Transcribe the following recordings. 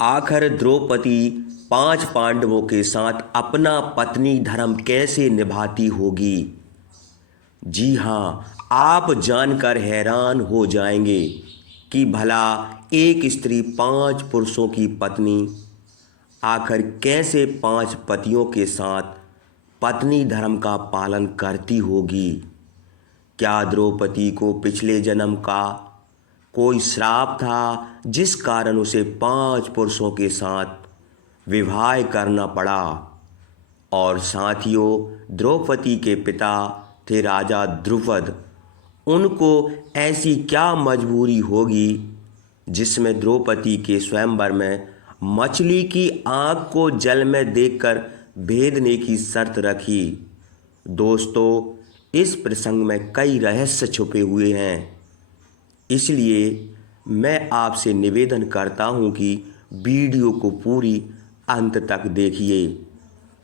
आखिर द्रौपदी 5 पांडवों के साथ अपना पत्नी धर्म कैसे निभाती होगी। जी हाँ, आप जानकर हैरान हो जाएंगे कि भला एक स्त्री 5 पुरुषों की पत्नी आखिर कैसे 5 पतियों के साथ पत्नी धर्म का पालन करती होगी। क्या द्रौपदी को पिछले जन्म का कोई श्राप था जिस कारण उसे 5 पुरुषों के साथ विवाह करना पड़ा। और साथियों, द्रौपदी के पिता थे राजा द्रुपद। उनको ऐसी क्या मजबूरी होगी जिसमें द्रौपदी के स्वयंवर में मछली की आंख को जल में देखकर भेदने की शर्त रखी। दोस्तों, इस प्रसंग में कई रहस्य छुपे हुए हैं, इसलिए मैं आपसे निवेदन करता हूं कि वीडियो को पूरी अंत तक देखिए।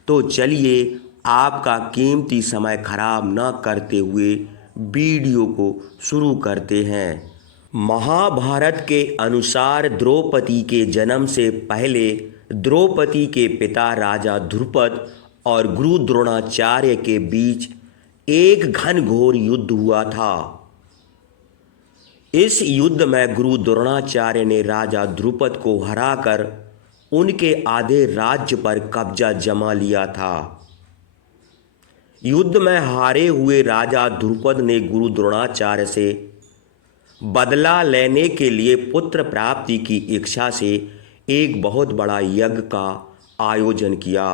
तो चलिए, आपका कीमती समय खराब ना करते हुए वीडियो को शुरू करते हैं। महाभारत के अनुसार द्रौपदी के जन्म से पहले द्रौपदी के पिता राजा द्रुपद और गुरु द्रोणाचार्य के बीच एक घनघोर युद्ध हुआ था। इस युद्ध में गुरु द्रोणाचार्य ने राजा द्रुपद को हराकर उनके आधे राज्य पर कब्जा जमा लिया था। युद्ध में हारे हुए राजा द्रुपद ने गुरु द्रोणाचार्य से बदला लेने के लिए पुत्र प्राप्ति की इच्छा से एक बहुत बड़ा यज्ञ का आयोजन किया।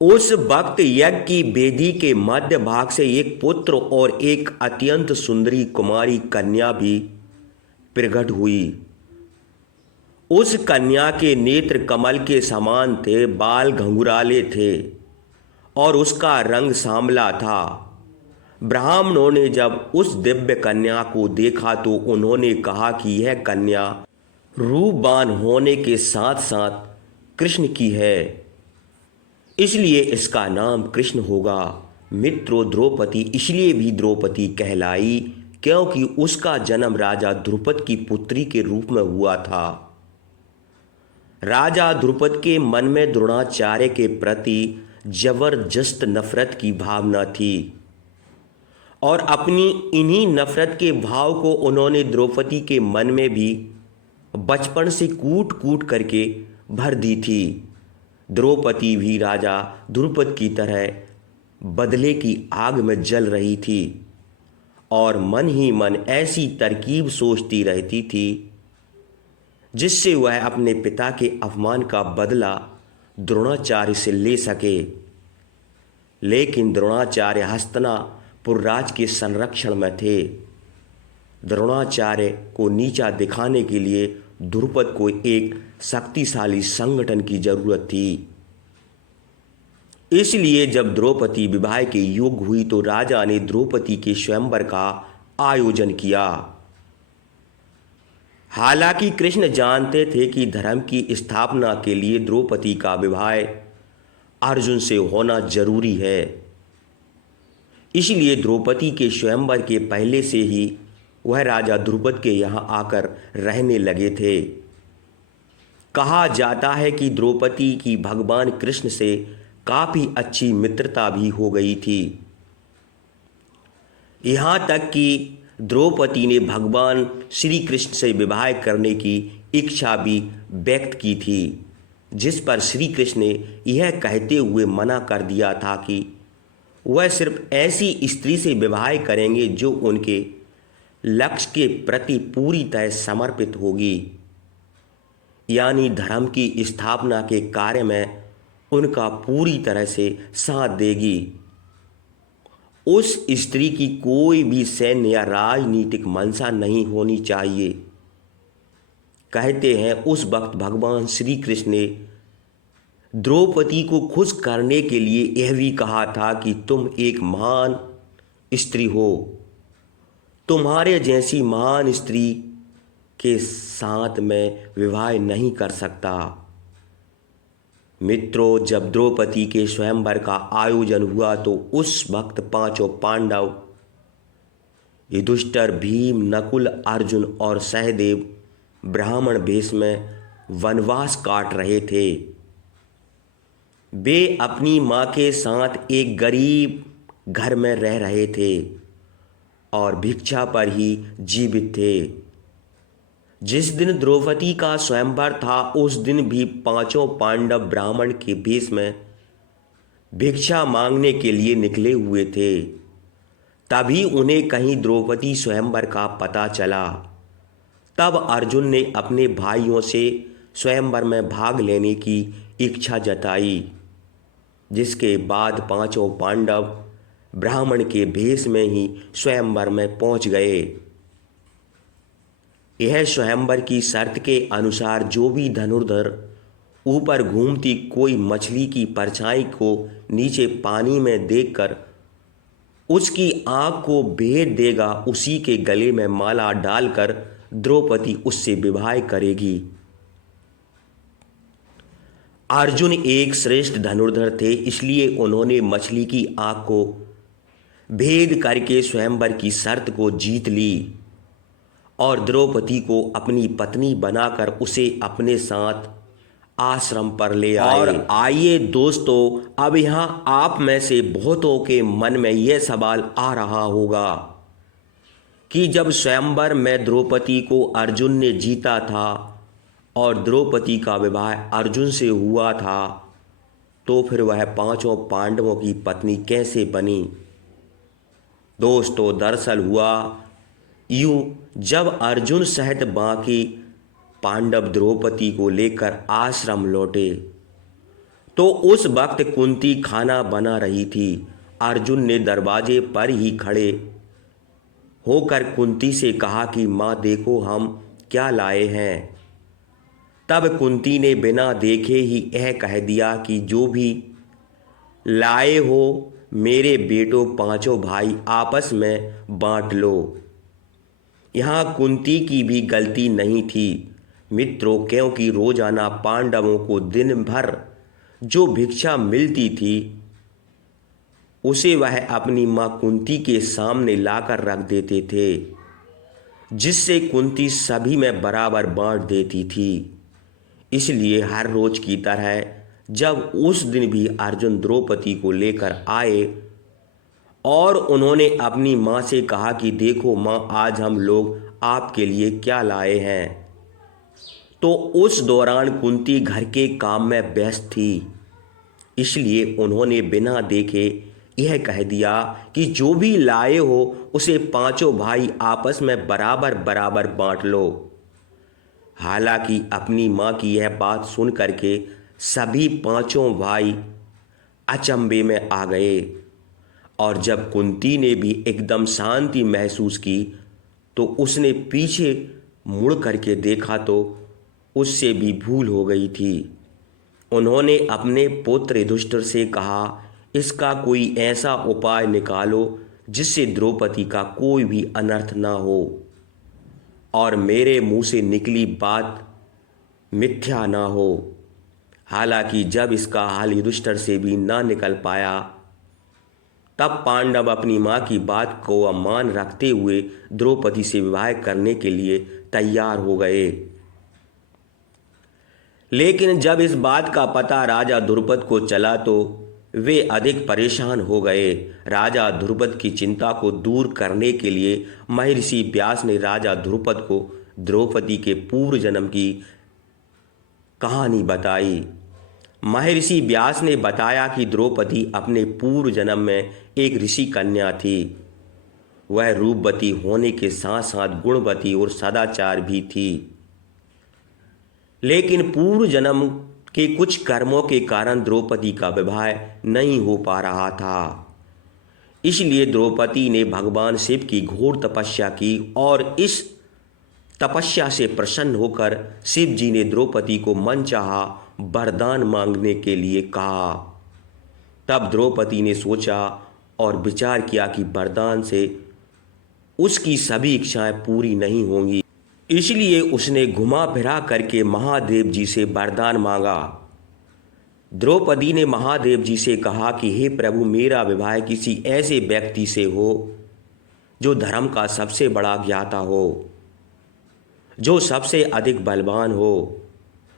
उस वक्त यज्ञ की वेदी के मध्य भाग से एक पुत्र और एक अत्यंत सुंदरी कुमारी कन्या भी प्रकट हुई। उस कन्या के नेत्र कमल के समान थे, बाल घुंघराले थे और उसका रंग सांवला था। ब्राह्मणों ने जब उस दिव्य कन्या को देखा तो उन्होंने कहा कि यह कन्या रूपवान होने के साथ साथ कृष्ण की है, इसलिए इसका नाम कृष्ण होगा। मित्रों, द्रौपदी इसलिए भी द्रौपदी कहलाई क्योंकि उसका जन्म राजा द्रुपद की पुत्री के रूप में हुआ था। राजा द्रुपद के मन में द्रोणाचार्य के प्रति जबरदस्त नफरत की भावना थी और अपनी इन्हीं नफरत के भाव को उन्होंने द्रौपदी के मन में भी बचपन से कूट कूट करके भर दी थी। द्रौपदी भी राजा द्रुपद की तरह बदले की आग में जल रही थी और मन ही मन ऐसी तरकीब सोचती रहती थी जिससे वह अपने पिता के अपमान का बदला द्रोणाचार्य से ले सके। लेकिन द्रोणाचार्य हस्तिनापुर राज्य के संरक्षण में थे। द्रोणाचार्य को नीचा दिखाने के लिए द्रुपद को एक शक्तिशाली संगठन की जरूरत थी। इसलिए जब द्रौपदी विवाह के योग्य हुई तो राजा ने द्रौपदी के स्वयंवर का आयोजन किया। हालांकि कृष्ण जानते थे कि धर्म की स्थापना के लिए द्रौपदी का विवाह अर्जुन से होना जरूरी है, इसलिए द्रौपदी के स्वयंवर के पहले से ही वह राजा द्रुपद के यहाँ आकर रहने लगे थे। कहा जाता है कि द्रौपदी की भगवान कृष्ण से काफी अच्छी मित्रता भी हो गई थी। यहाँ तक कि द्रौपदी ने भगवान श्री कृष्ण से विवाह करने की इच्छा भी व्यक्त की थी, जिस पर श्री कृष्ण ने यह कहते हुए मना कर दिया था कि वह सिर्फ ऐसी स्त्री से विवाह करेंगे जो उनके लक्ष्य के प्रति पूरी तरह समर्पित होगी, यानी धर्म की स्थापना के कार्य में उनका पूरी तरह से साथ देगी। उस स्त्री की कोई भी सैन्य या राजनीतिक मंशा नहीं होनी चाहिए। कहते हैं उस वक्त भगवान श्री कृष्ण ने द्रौपदी को खुश करने के लिए यह भी कहा था कि तुम एक महान स्त्री हो, तुम्हारे जैसी महान स्त्री के साथ मैं विवाह नहीं कर सकता। मित्रों, जब द्रौपदी के स्वयंवर का आयोजन हुआ तो उस वक्त 5 पांडव युधिष्ठिर, भीम, नकुल, अर्जुन और सहदेव ब्राह्मण वेश में वनवास काट रहे थे। वे अपनी माँ के साथ एक गरीब घर में रह रहे थे और भिक्षा पर ही जीवित थे। जिस दिन द्रौपदी का स्वयंवर था उस दिन भी पांचों पांडव ब्राह्मण के वेश में भिक्षा मांगने के लिए निकले हुए थे। तभी उन्हें कहीं द्रौपदी स्वयंवर का पता चला। तब अर्जुन ने अपने भाइयों से स्वयंवर में भाग लेने की इच्छा जताई, जिसके बाद पांचों पांडव ब्राह्मण के भेष में ही स्वयंवर में पहुंच गए। यह स्वयंवर की शर्त के अनुसार जो भी धनुर्धर ऊपर घूमती कोई मछली की परछाई को नीचे पानी में देखकर उसकी आंख को भेद देगा, उसी के गले में माला डालकर द्रौपदी उससे विवाह करेगी। अर्जुन एक श्रेष्ठ धनुर्धर थे, इसलिए उन्होंने मछली की आंख को भेद करके स्वयंवर की शर्त को जीत ली और द्रौपदी को अपनी पत्नी बनाकर उसे अपने साथ आश्रम पर ले आए। और आइए दोस्तों, अब यहाँ आप में से बहुतों के मन में यह सवाल आ रहा होगा कि जब स्वयंवर में द्रौपदी को अर्जुन ने जीता था और द्रौपदी का विवाह अर्जुन से हुआ था, तो फिर वह पांचों पांडवों की पत्नी कैसे बनी। दोस्तों, दरअसल हुआ यूं, जब अर्जुन सहित बाकी पांडव द्रौपदी को लेकर आश्रम लौटे तो उस वक्त कुंती खाना बना रही थी। अर्जुन ने दरवाजे पर ही खड़े होकर कुंती से कहा कि माँ देखो हम क्या लाए हैं। तब कुंती ने बिना देखे ही यह कह दिया कि जो भी लाए हो मेरे बेटों पांचों भाई आपस में बांट लो। यहाँ कुंती की भी गलती नहीं थी मित्रों, क्योंकि रोजाना पांडवों को दिन भर जो भिक्षा मिलती थी उसे वह अपनी माँ कुंती के सामने लाकर रख देते थे, जिससे कुंती सभी में बराबर बांट देती थी। इसलिए हर रोज की तरह जब उस दिन भी अर्जुन द्रौपदी को लेकर आए और उन्होंने अपनी माँ से कहा कि देखो माँ, आज हम लोग आपके लिए क्या लाए हैं, तो उस दौरान कुंती घर के काम में व्यस्त थी। इसलिए उन्होंने बिना देखे यह कह दिया कि जो भी लाए हो उसे पांचों भाई आपस में बराबर बराबर बांट लो। हालांकि अपनी माँ की यह बात सुन करके सभी पांचों भाई अचंभे में आ गए और जब कुंती ने भी एकदम शांति महसूस की तो उसने पीछे मुड़ करके देखा तो उससे भी भूल हो गई थी। उन्होंने अपने पुत्र युधिष्ठिर से कहा, इसका कोई ऐसा उपाय निकालो जिससे द्रौपदी का कोई भी अनर्थ ना हो और मेरे मुंह से निकली बात मिथ्या ना हो। हालांकि जब इसका हल युधिष्ठिर से भी ना निकल पाया तब पांडव अपनी माँ की बात को मान रखते हुए द्रौपदी से विवाह करने के लिए तैयार हो गए। लेकिन जब इस बात का पता राजा द्रुपद को चला तो वे अधिक परेशान हो गए। राजा द्रुपद की चिंता को दूर करने के लिए महर्षि व्यास ने राजा द्रुपद को द्रौपदी के पूर्व जन्म की कहानी बताई। महर्षि व्यास ने बताया कि द्रौपदी अपने पूर्व जन्म में एक ऋषि कन्या थी। वह रूपवती होने के साथ साथ गुणवती और सदाचार भी थी, लेकिन पूर्व जन्म के कुछ कर्मों के कारण द्रौपदी का विवाह नहीं हो पा रहा था। इसलिए द्रौपदी ने भगवान शिव की घोर तपस्या की और इस तपस्या से प्रसन्न होकर शिव जी ने द्रौपदी को मनचाहा वरदान मांगने के लिए कहा। तब द्रौपदी ने सोचा और विचार किया कि वरदान से उसकी सभी इच्छाएं पूरी नहीं होंगी, इसलिए उसने घुमा फिरा करके महादेव जी से वरदान मांगा। द्रौपदी ने महादेव जी से कहा कि हे प्रभु, मेरा विवाह किसी ऐसे व्यक्ति से हो जो धर्म का सबसे बड़ा ज्ञाता हो, जो सबसे अधिक बलवान हो,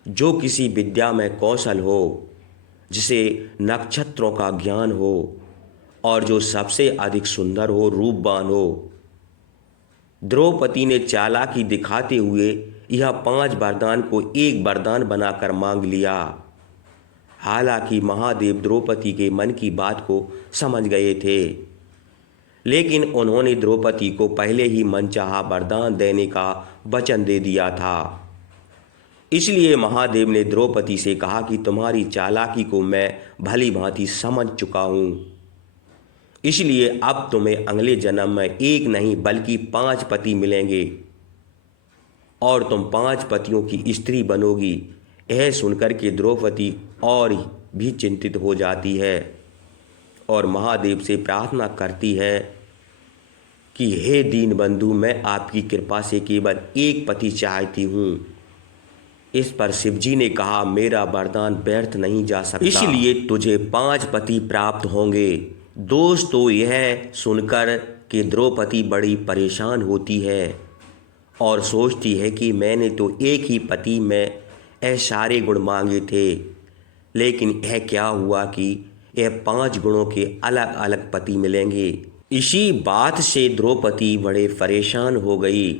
जो किसी विद्या में कौशल हो, जिसे नक्षत्रों का ज्ञान हो और जो सबसे अधिक सुंदर हो, रूपवान हो। द्रौपदी ने चालाकी दिखाते हुए यह 5 वरदान को एक वरदान बनाकर मांग लिया। हालांकि महादेव द्रौपदी के मन की बात को समझ गए थे, लेकिन उन्होंने द्रौपदी को पहले ही मनचाहा वरदान देने का वचन दे दिया था। इसलिए महादेव ने द्रौपदी से कहा कि तुम्हारी चालाकी को मैं भली भांति समझ चुका हूँ, इसलिए अब तुम्हें अगले जन्म में एक नहीं बल्कि 5 पति मिलेंगे और तुम 5 पतियों की स्त्री बनोगी। यह सुनकर के द्रौपदी और भी चिंतित हो जाती है और महादेव से प्रार्थना करती है कि हे दीनबंधु, मैं आपकी कृपा से केवल एक पति चाहती हूँ। इस पर शिवजी ने कहा, मेरा वरदान व्यर्थ नहीं जा सकता, इसलिए तुझे 5 पति प्राप्त होंगे। दोस्तों, यह सुनकर कि द्रौपदी बड़ी परेशान होती है और सोचती है कि मैंने तो एक ही पति में यह सारे गुण मांगे थे, लेकिन यह क्या हुआ कि यह 5 गुणों के अलग अलग पति मिलेंगे। इसी बात से द्रौपदी बड़े परेशान हो गई।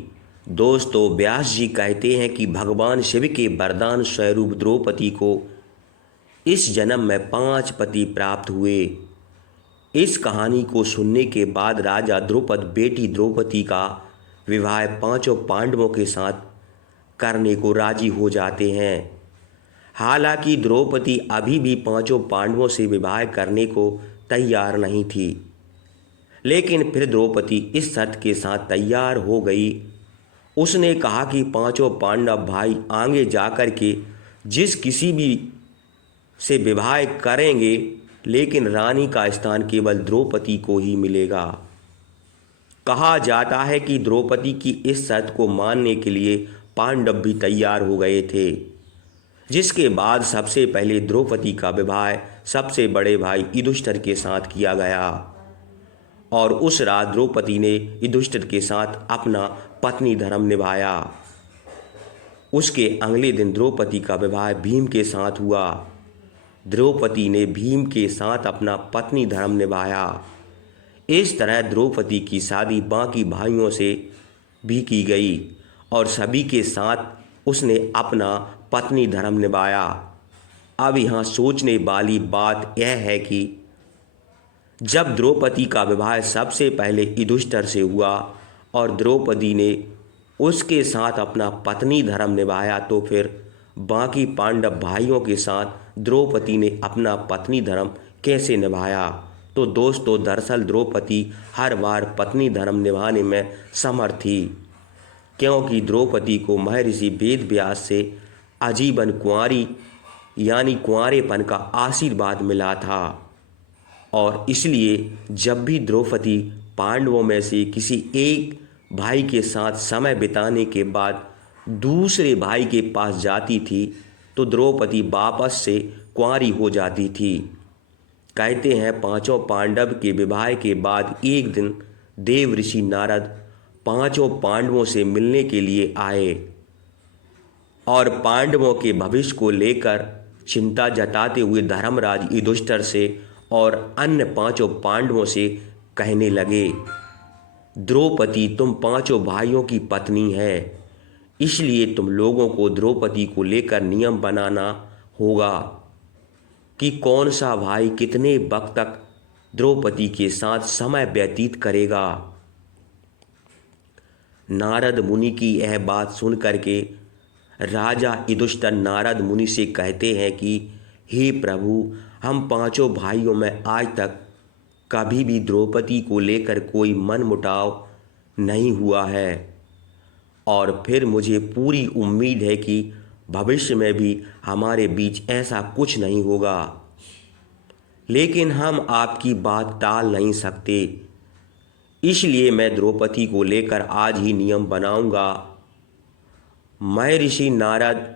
दोस्तों, व्यास जी कहते हैं कि भगवान शिव के वरदान स्वरूप द्रौपदी को इस जन्म में 5 पति प्राप्त हुए। इस कहानी को सुनने के बाद राजा द्रुपद बेटी द्रौपदी का विवाह 5 पांडवों के साथ करने को राजी हो जाते हैं। हालांकि द्रौपदी अभी भी 5 पांडवों से विवाह करने को तैयार नहीं थी, लेकिन फिर द्रौपदी इस शर्त के साथ तैयार हो गई। उसने कहा कि 5 पांडव भाई आगे जाकर के जिस किसी भी से विवाह करेंगे, लेकिन रानी का स्थान केवल द्रौपदी को ही मिलेगा। कहा जाता है कि द्रौपदी की इस शर्त को मानने के लिए पांडव भी तैयार हो गए थे, जिसके बाद सबसे पहले द्रौपदी का विवाह सबसे बड़े भाई युधिष्ठिर के साथ किया गया और उस रात द्रौपदी ने युधिष्ठिर के साथ अपना पत्नी धर्म निभाया। उसके अगले दिन द्रौपदी का विवाह भीम के साथ हुआ। द्रौपदी ने भीम के साथ अपना पत्नी धर्म निभाया। इस तरह द्रौपदी की शादी बाकी भाइयों से भी की गई और सभी के साथ उसने अपना पत्नी धर्म निभाया। अब यहाँ सोचने वाली बात यह है कि जब द्रौपदी का विवाह सबसे पहले युधिष्ठिर से हुआ और द्रौपदी ने उसके साथ अपना पत्नी धर्म निभाया, तो फिर बाकी पांडव भाइयों के साथ द्रौपदी ने अपना पत्नी धर्म कैसे निभाया। तो दोस्तों, दरअसल द्रौपदी हर बार पत्नी धर्म निभाने में समर्थ थी, क्योंकि द्रौपदी को महर्षि वेदव्यास से आजीवन कुंवारी यानी कुंवारेपन का आशीर्वाद मिला था और इसलिए जब भी द्रौपदी पांडवों में से किसी एक भाई के साथ समय बिताने के बाद दूसरे भाई के पास जाती थी तो द्रौपदी वापस से कुंवारी हो जाती थी। कहते हैं 5 पांडव के विवाह के बाद एक दिन देव ऋषि नारद 5 पांडवों से मिलने के लिए आए और पांडवों के भविष्य को लेकर चिंता जताते हुए धर्मराज युधिष्ठिर से और अन्य 5 पांडवों से कहने लगे, द्रौपदी तुम 5 भाइयों की पत्नी है, इसलिए तुम लोगों को द्रौपदी को लेकर नियम बनाना होगा कि कौन सा भाई कितने वक्त तक द्रौपदी के साथ समय व्यतीत करेगा। नारद मुनि की यह बात सुन करके राजा युधिष्ठिर नारद मुनि से कहते हैं कि हे प्रभु, हम 5 भाइयों में आज तक कभी भी द्रौपदी को लेकर कोई मनमुटाव नहीं हुआ है और फिर मुझे पूरी उम्मीद है कि भविष्य में भी हमारे बीच ऐसा कुछ नहीं होगा, लेकिन हम आपकी बात टाल नहीं सकते, इसलिए मैं द्रौपदी को लेकर आज ही नियम बनाऊंगा। महर्षि नारद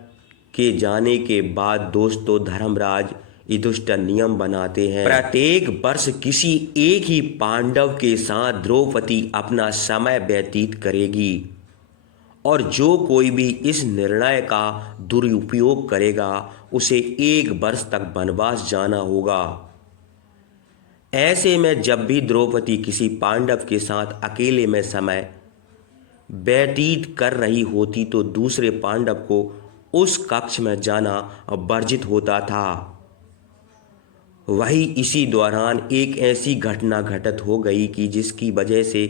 के जाने के बाद दोस्तों धर्मराज युधिष्ठिर नियम बनाते हैं, प्रत्येक वर्ष किसी एक ही पांडव के साथ द्रौपदी अपना समय व्यतीत करेगी और जो कोई भी इस निर्णय का दुरुपयोग करेगा उसे 1 वर्ष तक वनवास जाना होगा। ऐसे में जब भी द्रौपदी किसी पांडव के साथ अकेले में समय व्यतीत कर रही होती तो दूसरे पांडव को उस कक्ष में जाना वर्जित होता था। वही इसी दौरान एक ऐसी घटना घटित हो गई कि जिसकी वजह से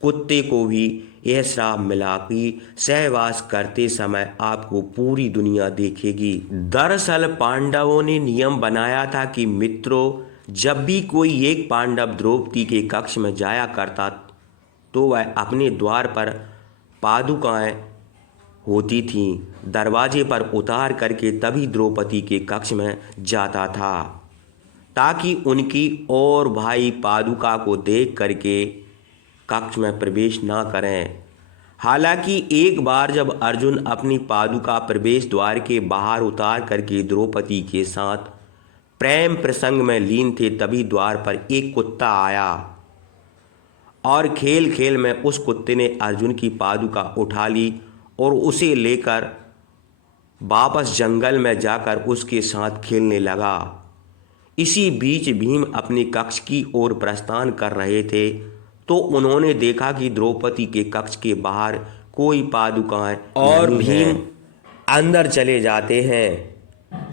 कुत्ते को भी यह श्राप मिला कि सहवास करते समय आपको पूरी दुनिया देखेगी। दरअसल पांडवों ने नियम बनाया था कि मित्रों, जब भी कोई एक पांडव द्रौपदी के कक्ष में जाया करता तो वह अपने द्वार पर पादुकाएं होती थीं, दरवाजे पर उतार करके तभी द्रौपदी के कक्ष में जाता था, ताकि उनकी और भाई पादुका को देख करके कक्ष में प्रवेश ना करें। हालांकि एक बार जब अर्जुन अपनी पादुका प्रवेश द्वार के बाहर उतार करके द्रौपदी के साथ प्रेम प्रसंग में लीन थे, तभी द्वार पर एक कुत्ता आया और खेल खेल में उस कुत्ते ने अर्जुन की पादुका उठा ली और उसे लेकर वापस जंगल में जाकर उसके साथ खेलने लगा। इसी बीच भीम अपने कक्ष की ओर प्रस्थान कर रहे थे तो उन्होंने देखा कि द्रौपदी के कक्ष के बाहर कोई पादुकाएं और भीम अंदर चले जाते हैं।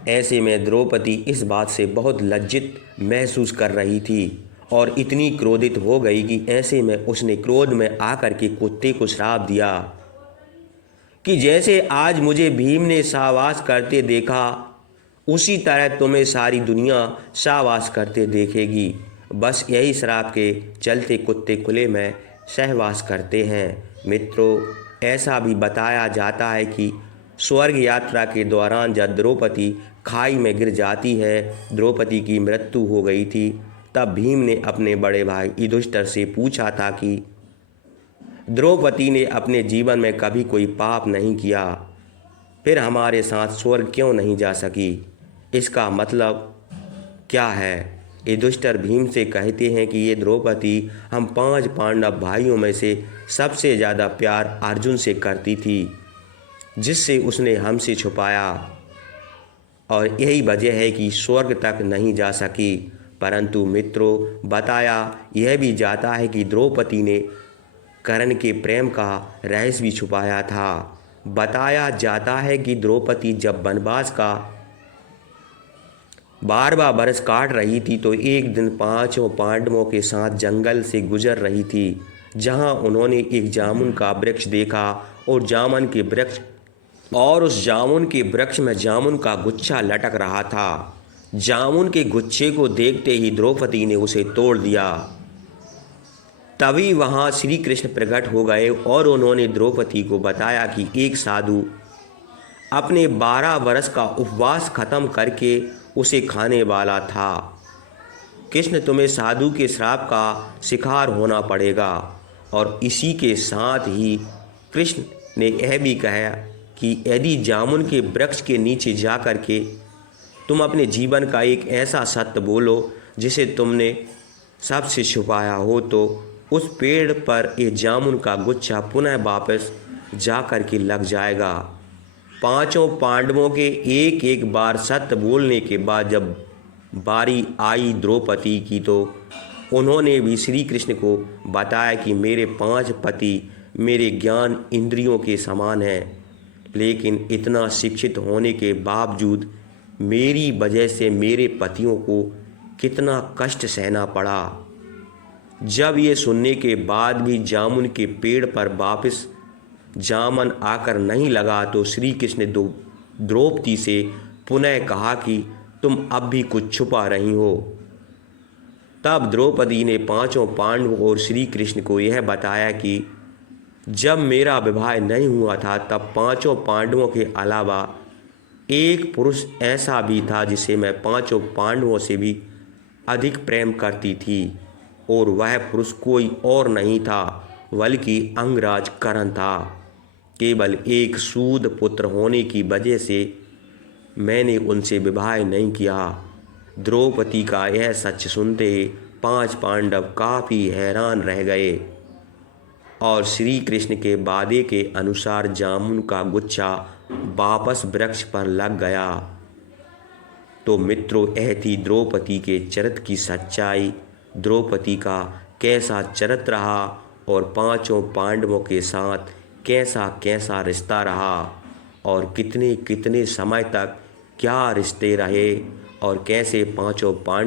ऐसे में द्रौपदी इस बात से बहुत लज्जित महसूस कर रही थी और इतनी क्रोधित हो गई कि ऐसे में उसने क्रोध में आकर के कुत्ते को श्राप दिया कि जैसे आज मुझे भीम ने सहवास करते देखा, उसी तरह तुम्हें सारी दुनिया सहवास करते देखेगी। बस यही श्राप के चलते कुत्ते खुले में सहवास करते हैं। मित्रों, ऐसा भी बताया जाता है कि स्वर्ग यात्रा के दौरान जब द्रौपदी खाई में गिर जाती है, द्रौपदी की मृत्यु हो गई थी, तब भीम ने अपने बड़े भाई युधिष्ठिर से पूछा था कि द्रौपदी ने अपने जीवन में कभी कोई पाप नहीं किया, फिर हमारे साथ स्वर्ग क्यों नहीं जा सकी? इसका मतलब क्या है? युधिष्ठिर भीम से कहते हैं कि ये द्रौपदी हम 5 पांडव भाइयों में से सबसे ज़्यादा प्यार अर्जुन से करती थी, जिससे उसने हमसे छुपाया और यही वजह है कि स्वर्ग तक नहीं जा सकी। परंतु मित्रों, बताया यह भी जाता है कि द्रौपदी ने कर्ण के प्रेम का रहस्य भी छुपाया था। बताया जाता है कि द्रौपदी जब वनवास का 12वां वर्ष काट रही थी तो एक दिन 5 पांडवों के साथ जंगल से गुजर रही थी, जहां उन्होंने एक जामुन का वृक्ष देखा और उस जामुन के वृक्ष में जामुन का गुच्छा लटक रहा था। जामुन के गुच्छे को देखते ही द्रौपदी ने उसे तोड़ दिया। तभी वहां श्री कृष्ण प्रकट हो गए और उन्होंने द्रौपदी को बताया कि एक साधु अपने 12 वर्ष का उपवास खत्म करके उसे खाने वाला था। कृष्ण, तुम्हें साधु के श्राप का शिकार होना पड़ेगा। और इसी के साथ ही कृष्ण ने यह भी कहा कि यदि जामुन के वृक्ष के नीचे जा कर के तुम अपने जीवन का एक ऐसा सत्य बोलो जिसे तुमने सबसे छुपाया हो, तो उस पेड़ पर ये जामुन का गुच्छा पुनः वापस जा कर के लग जाएगा। 5 पांडवों के एक एक बार सत्य बोलने के बाद जब बारी आई द्रौपदी की, तो उन्होंने भी श्री कृष्ण को बताया कि मेरे 5 पति मेरे ज्ञान इंद्रियों के समान हैं, लेकिन इतना शिक्षित होने के बावजूद मेरी वजह से मेरे पतियों को कितना कष्ट सहना पड़ा। जब ये सुनने के बाद भी जामुन के पेड़ पर वापस जामुन आकर नहीं लगा तो श्री कृष्ण ने द्रौपदी से पुनः कहा कि तुम अब भी कुछ छुपा रही हो। तब द्रौपदी ने 5 पांडवों और श्री कृष्ण को यह बताया कि जब मेरा विवाह नहीं हुआ था तब 5 पांडवों के अलावा एक पुरुष ऐसा भी था जिसे मैं 5 पांडवों से भी अधिक प्रेम करती थी, और वह पुरुष कोई और नहीं था बल्कि अंगराज कर्ण था। केवल एक सूद पुत्र होने की वजह से मैंने उनसे विवाह नहीं किया। द्रौपदी का यह सच सुनते 5 पांडव काफ़ी हैरान रह गए और श्री कृष्ण के वादे के अनुसार जामुन का गुच्छा वापस वृक्ष पर लग गया। तो मित्रों, यह थी द्रौपदी के चरित्र की सच्चाई। द्रौपदी का कैसा चरित्र रहा और पांचों पांडवों के साथ कैसा कैसा रिश्ता रहा और कितने कितने समय तक क्या रिश्ते रहे और कैसे पांचों पांडव